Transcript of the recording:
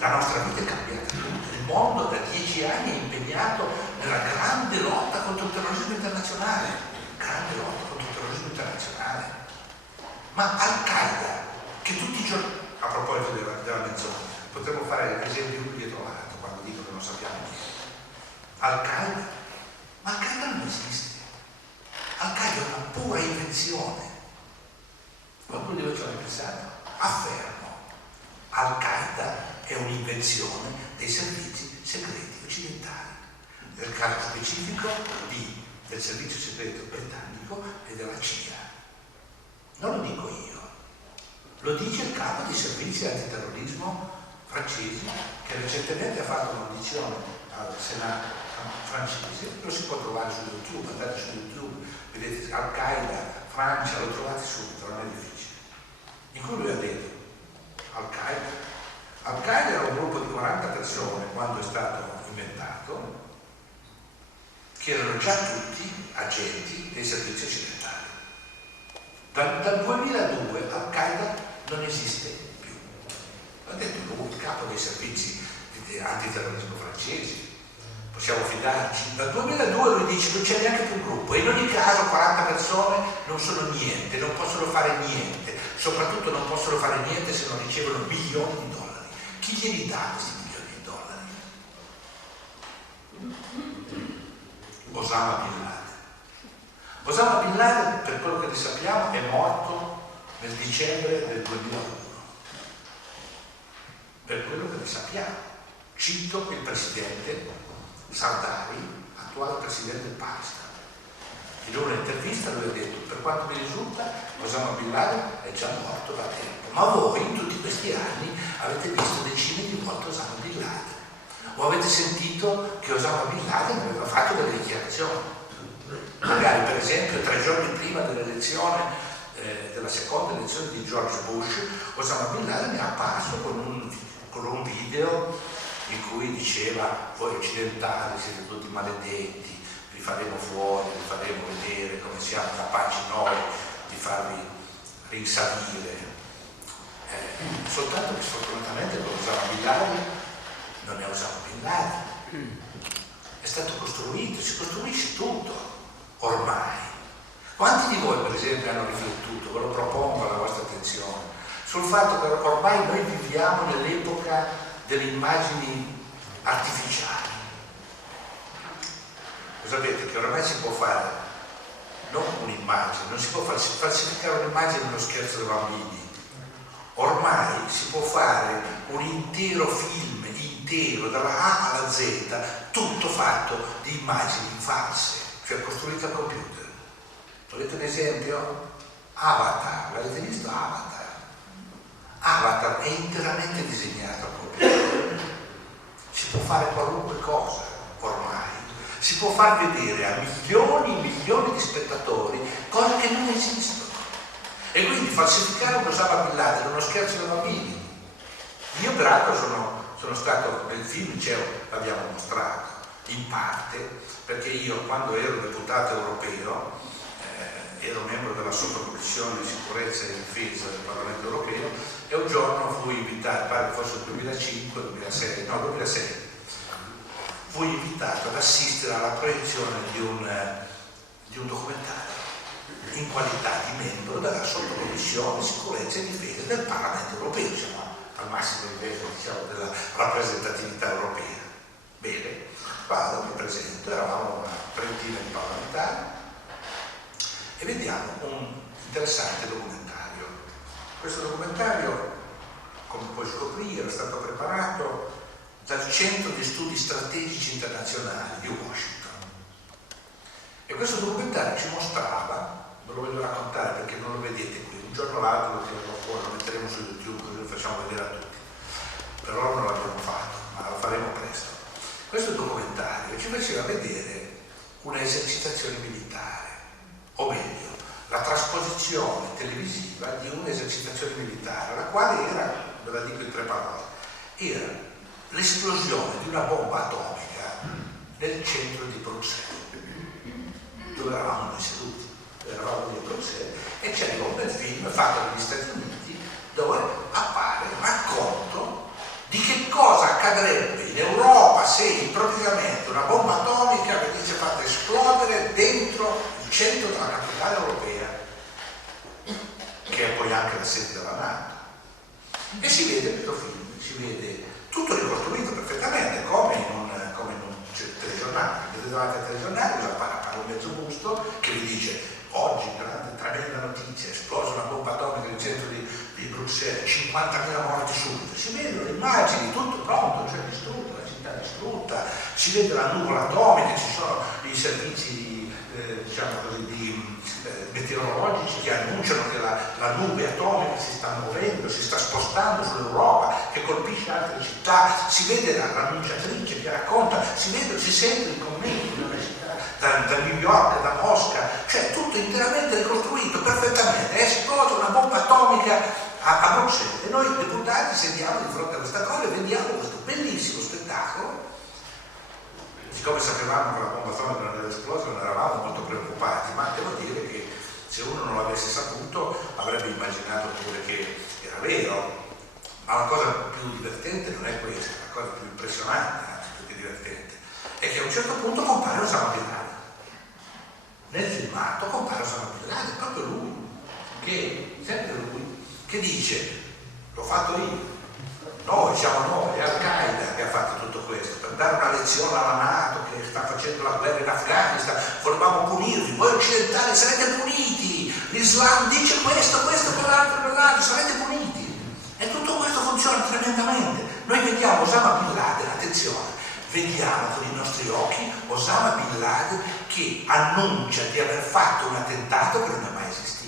La nostra vita è cambiata. Il mondo da 10 anni è impegnato nella grande lotta contro il terrorismo internazionale. Grande lotta contro il terrorismo internazionale. Ma Al-Qaeda, che tutti i giorni, a proposito della menzogna, potremmo fare l'esempio uno dietro l'altro quando dico che non sappiamo niente. Al-Qaeda, ma Al-Qaeda non esiste. Al-Qaeda è una pura invenzione. Qualcuno di voi ci ha pensato? Affermo, Al-Qaeda è un'invenzione dei servizi segreti occidentali, nel caso specifico del servizio segreto britannico e della CIA. Non lo dico io, lo dice il capo dei servizi antiterrorismo francesi, che recentemente ha fatto un'audizione al Senato francese. Lo si può trovare su YouTube, andate su YouTube, vedete Al-Qaeda, Francia, lo trovate subito, non è difficile. In cui lui ha detto Al-Qaeda era un gruppo di 40 persone quando è stato inventato, che erano già tutti agenti dei servizi occidentali. Dal 2002 Al-Qaeda non esiste più. L'ha detto lui, il capo dei servizi antiterrorismo francesi. Possiamo fidarci. Dal 2002 lui dice non c'è neanche più un gruppo, e in ogni caso 40 persone non sono niente, non possono fare niente, soprattutto non possono fare niente se non ricevono milioni di dollari. Chi glieli dà questi milioni di dollari? Osama Bin Laden. Osama Bin Laden, per quello che ne sappiamo, è morto nel dicembre del 2001. Per quello che ne sappiamo. Cito il presidente Sardari, attuale presidente del Pakistan. In una intervista lui ha detto: per quanto mi risulta Osama Bin Laden è già morto da tempo, ma voi in tutti questi anni avete visto decine di volte Osama Bin Laden, o avete sentito che Osama Bin Laden aveva fatto delle dichiarazioni, magari per esempio 3 giorni prima dell'elezione della seconda elezione di George Bush. Osama Bin Laden è apparso con un video in cui diceva: voi occidentali siete tutti maledetti, vi faremo fuori, vi faremo vedere come siamo capaci noi di farvi rinsalire. Soltanto che sfortunatamente con Osama Bin Laden non è Osama Bin Laden, è stato costruito, si costruisce tutto ormai. Quanti di voi per esempio hanno riflettuto, ve lo propongo alla vostra attenzione, sul fatto che ormai noi viviamo nell'epoca delle immagini artificiali? Lo sapete che ormai si può fare non un'immagine, non si può falsificare un'immagine nello scherzo dei bambini. Ormai si può fare un intero film, intero, dalla A alla Z, tutto fatto di immagini false, cioè costruite al computer. Volete un esempio? Avatar, l'avete visto Avatar? Avatar è interamente disegnato al computer. Si può fare qualunque cosa ormai. Si può far vedere a milioni e milioni di spettatori cose che non esistono. E quindi falsificare un Osama Bin Laden è uno scherzo dei bambini. Io peraltro sono stato nel film, l'abbiamo mostrato in parte, perché io quando ero deputato europeo ero membro della sottocommissione di sicurezza e difesa del Parlamento europeo, e un giorno fui invitato, pare fosse il 2006, fui invitato ad assistere alla proiezione di un documentario in qualità di membro della sottocommissione sicurezza e difesa del Parlamento europeo, siamo al massimo livello, diciamo, della rappresentatività europea. Bene, vado, mi presento, eravamo una trentina di parlamentari e vediamo un interessante documentario. Questo documentario, come puoi scoprire, era stato preparato dal Centro di Studi Strategici Internazionali di Washington. E questo documentario ci mostrava, ve lo voglio raccontare perché non lo vedete qui, un giorno o l'altro lo tirerò fuori, lo metteremo su YouTube così lo facciamo vedere a tutti. Per ora non l'abbiamo fatto, ma lo faremo presto. Questo documentario ci faceva vedere una esercitazione militare, o meglio, la trasposizione televisiva di un'esercitazione militare, la quale era, ve la dico in 3 parole, era l'esplosione di una bomba atomica nel centro di Bruxelles, dove eravamo noi seduti, eravamo lì a Bruxelles, e c'è un bel film fatto negli Stati Uniti dove appare il racconto di che cosa accadrebbe in Europa se improvvisamente una bomba atomica venisse fatta esplodere dentro il centro della capitale europea, che è poi anche la sede della NATO. E si vede questo film, si vede tutto ricostruito perfettamente, come in un telegiornale. Vedete davanti al telegiornale, cosa appare un mezzo busto che vi dice: oggi, grande, tremenda notizia, è esplosa una bomba atomica nel centro di Bruxelles, 50.000 morti subito. Si vedono le immagini, tutto pronto, cioè distrutto, la città distrutta, si vede la nuvola atomica, ci sono i servizi, diciamo così, meteorologici che annunciano che la nube atomica si sta muovendo, si sta spostando sull'Europa, che colpisce altre città, si vede l'annunciatrice che racconta, si sentono i commenti dalle città, da New York, da Mosca, cioè tutto interamente ricostruito perfettamente. È esplosa una bomba atomica a Bruxelles e noi deputati sediamo di fronte a questa cosa e vediamo questo bellissimo spettacolo. Siccome sapevamo che la bomba atomica non era esplosa, non eravamo molto preoccupati, ma devo dire che se uno non l'avesse saputo avrebbe immaginato pure che era vero. Ma la cosa più divertente non è questa, la cosa più impressionante, anzi più che divertente, è che a un certo punto compare Osama Bin Laden. Nel filmato compare Osama Bin Laden, proprio lui, sempre lui, che dice: l'ho fatto io. Siamo noi, è Al-Qaeda che ha fatto tutto questo, per dare una lezione alla NATO che sta facendo la guerra in Afghanistan, volevamo punirvi, voi occidentali sarete puniti, l'Islam dice questo, quell'altro, sarete puniti. E tutto questo funziona tremendamente. Noi vediamo Osama Bin Laden, attenzione, vediamo con i nostri occhi Osama Bin Laden che annuncia di aver fatto un attentato che non è mai esistito.